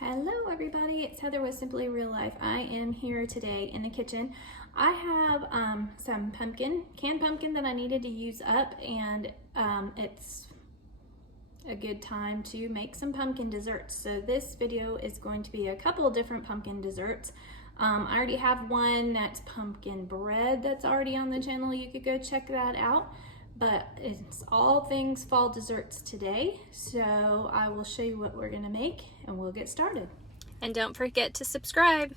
Hello everybody, it's Heather with Simply Real Life. I am here today in the kitchen. I have some canned pumpkin that I needed to use up, and it's a good time to make some pumpkin desserts. So this video is going to be a couple different pumpkin desserts. I already have one that's pumpkin bread that's already on the channel. You could go check that out. But it's all things fall desserts today, so I will show you what we're gonna make and we'll get started. And don't forget to subscribe.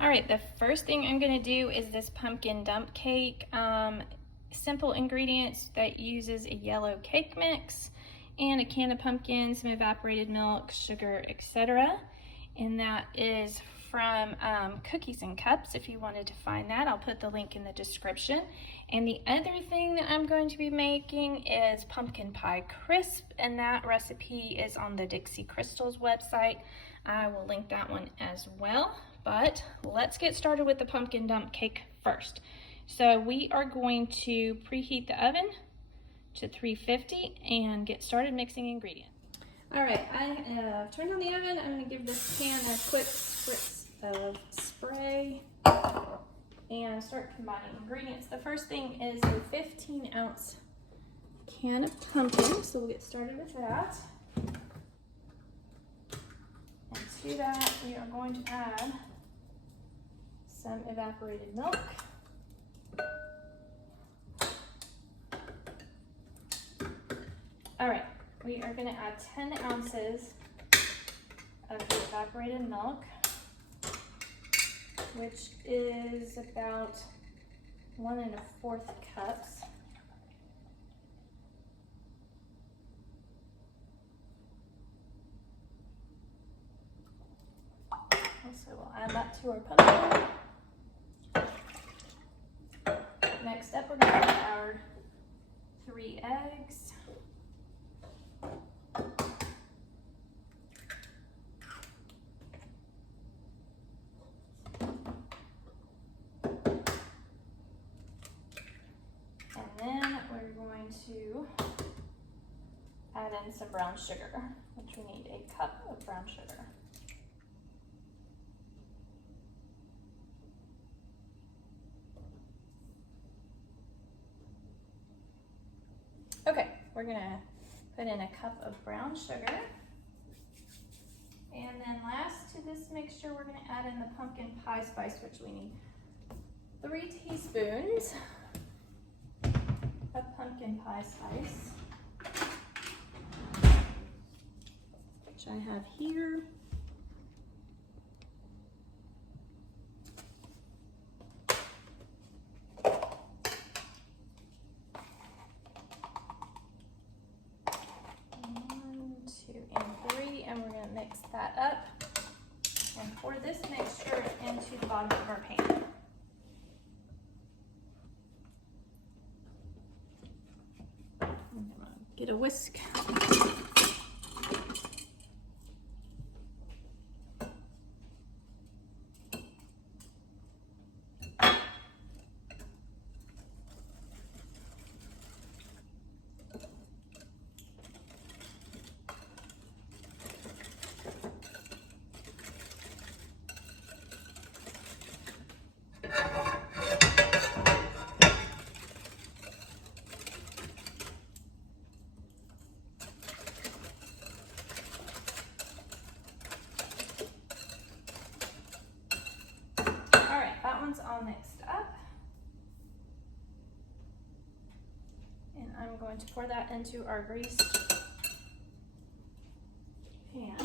All right, the first thing I'm gonna do is this pumpkin dump cake. Simple ingredients that uses a yellow cake mix and a can of pumpkin, some evaporated milk, sugar, etc. And that is from Cookies and Cups. If you wanted to find that, I'll put the link in the description. And the other thing that I'm going to be making is pumpkin pie crisp, and that recipe is on the Dixie Crystals website. I will link that one as well. But let's get started with the pumpkin dump cake first. So we are going to preheat the oven to 350 and get started mixing ingredients. All right, I have turned on the oven. I'm gonna give this pan a quick spritz of spray and start combining ingredients. The first thing is a 15-ounce can of pumpkin, so we'll get started with that. And to that, we are going to add some evaporated milk. All right. We are going to add 10 ounces of the evaporated milk, which is about 1 1/4 cups. So we'll add that to our pumpkin. Next up, we're going to add our 3 eggs. To add in some brown sugar, which we need a cup of brown sugar. Okay, we're gonna put in a cup of brown sugar. And then last to this mixture, we're gonna add in the pumpkin pie spice, which we need 3 teaspoons of pumpkin pie spice, which I have here. One, 2, and 3, and we're going to mix that up and pour this mixture into the bottom of our pan. Get a whisk. All mixed up, and I'm going to pour that into our greased pan.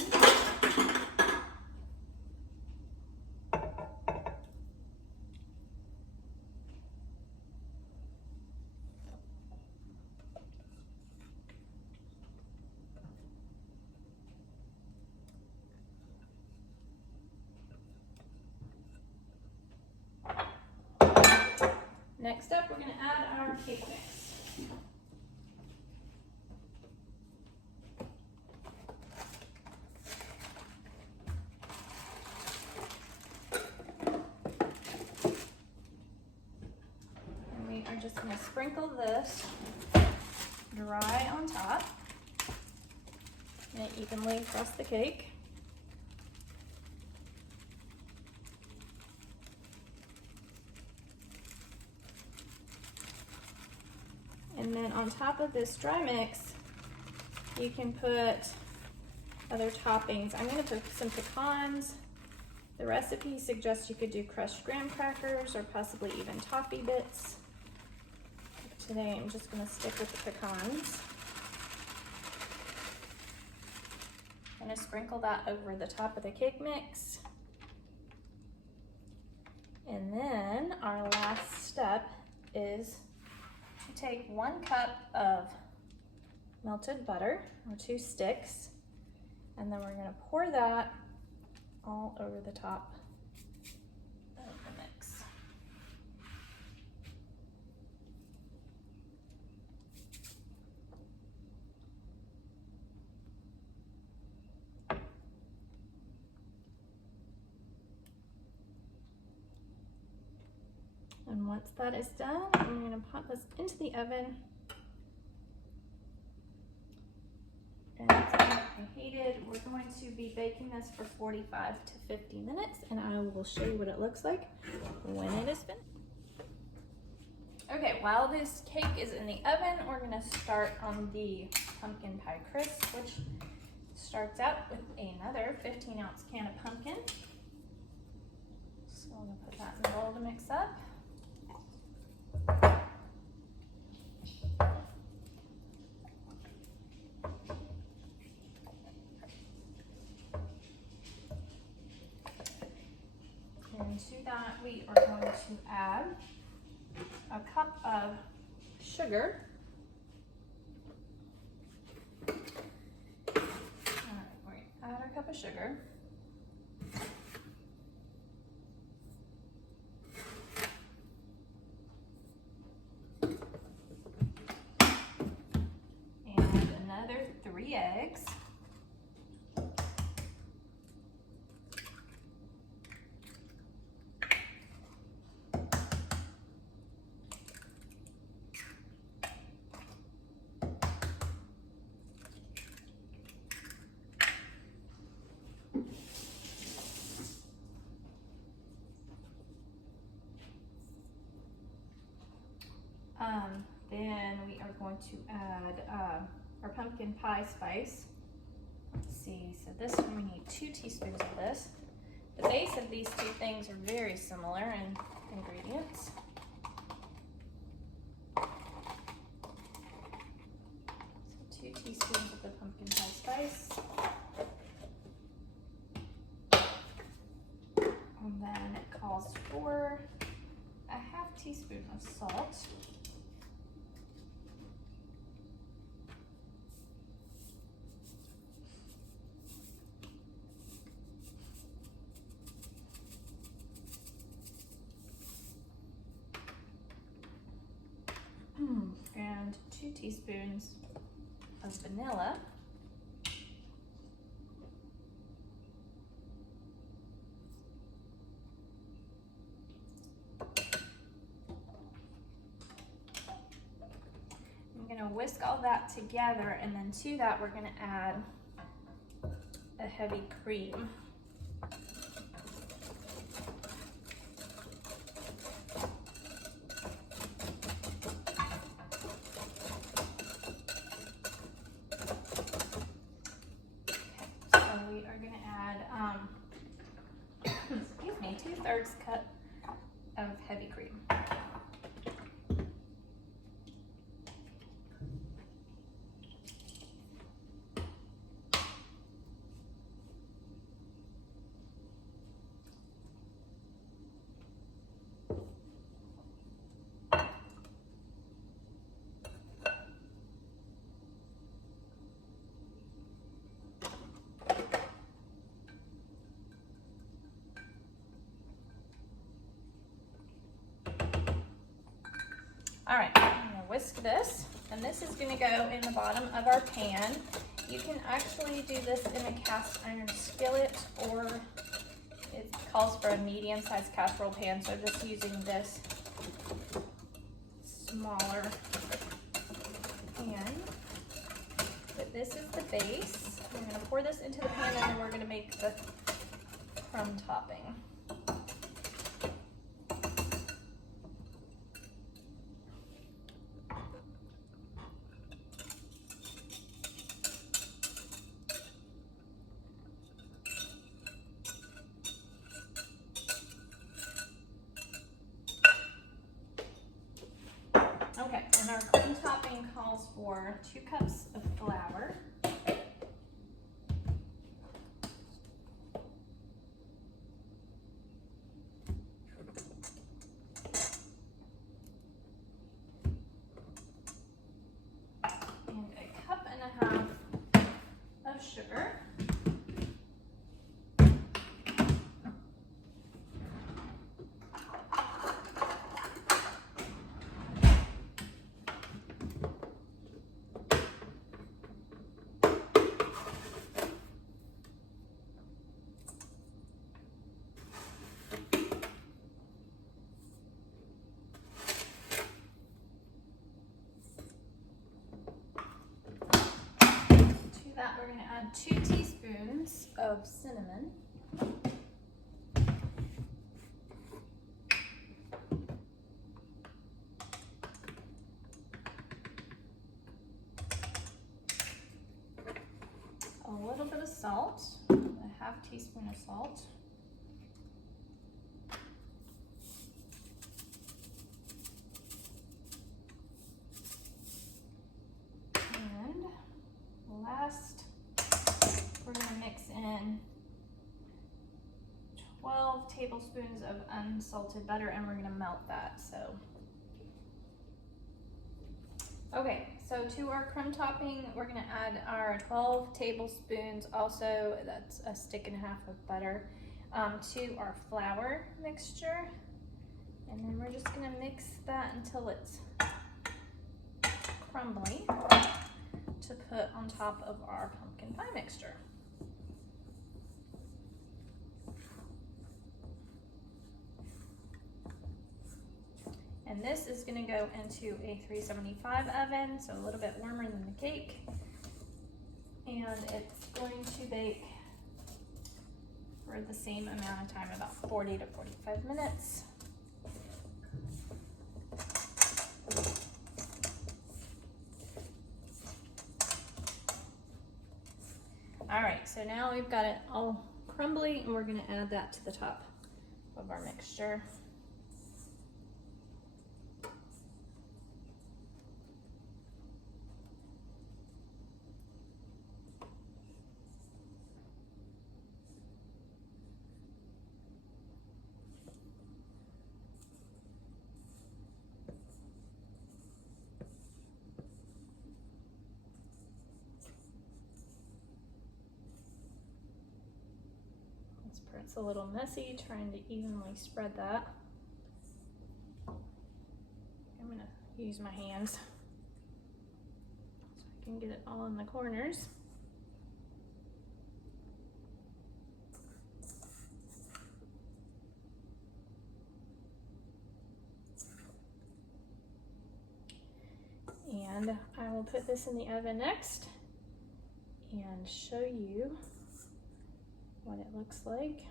Next up, we're going to add our cake mix. And we are just going to sprinkle this dry on top and evenly across the cake. And then on top of this dry mix, you can put other toppings. I'm gonna put some pecans. The recipe suggests you could do crushed graham crackers or possibly even toffee bits. Today I'm just gonna stick with the pecans. I'm gonna sprinkle that over the top of the cake mix. And then our last step is to take 1 cup of melted butter, or 2 sticks, and then we're gonna pour that all over the top of the mix. And once that is done, I'm gonna pop this into the oven. And it's preheated. We're going to be baking this for 45 to 50 minutes, and I will show you what it looks like when it is finished. Okay, while this cake is in the oven, we're gonna start on the pumpkin pie crisp, which starts out with another 15-ounce can of pumpkin. So I'm gonna put that in the bowl to mix up. And to that, we are going to add a cup of sugar. All right, we're going to add our cup of sugar. And another 3 eggs. Then we are going to add our pumpkin pie spice. Let's see, so this one we need 2 teaspoons of this. The base of these 2 things are very similar in ingredients. So 2 teaspoons of the pumpkin pie spice. And then it calls for a 1/2 teaspoon of salt. And 2 teaspoons of vanilla. I'm going to whisk all that together, and then to that we're going to add a heavy cream. We are going to add, 2/3 cup of heavy cream. All right, I'm gonna whisk this, and this is gonna go in the bottom of our pan. You can actually do this in a cast iron skillet, or it calls for a medium-sized casserole pan, so just using this smaller pan. But this is the base. I'm gonna pour this into the pan, and then we're gonna make the crumb topping. our 2 cups of flour. And a cup and a half of sugar. That we're going to add 2 teaspoons of cinnamon. A little bit of salt, a half teaspoon of salt. And last, we're going to mix in 12 tablespoons of unsalted butter, and we're going to melt that. Okay, so to our crumb topping, we're going to add our 12 tablespoons, also that's a stick and a half of butter, to our flour mixture. And then we're just going to mix that until it's crumbly to put on top of our pumpkin pie mixture. And this is going to go into a 375 oven, so a little bit warmer than the cake. And it's going to bake for the same amount of time, about 40 to 45 minutes. All right, so now we've got it all crumbly, and we're going to add that to the top of our mixture. It's a little messy trying to evenly spread that. I'm going to use my hands so I can get it all in the corners. And I will put this in the oven next and show you what it looks like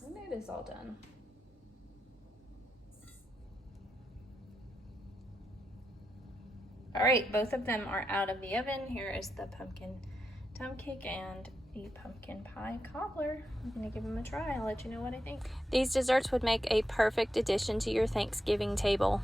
when it is all done. All right, both of them are out of the oven. Here is the pumpkin dump cake and the pumpkin pie cobbler. I'm gonna give them a try. I'll let you know what I think. These desserts would make a perfect addition to your Thanksgiving table.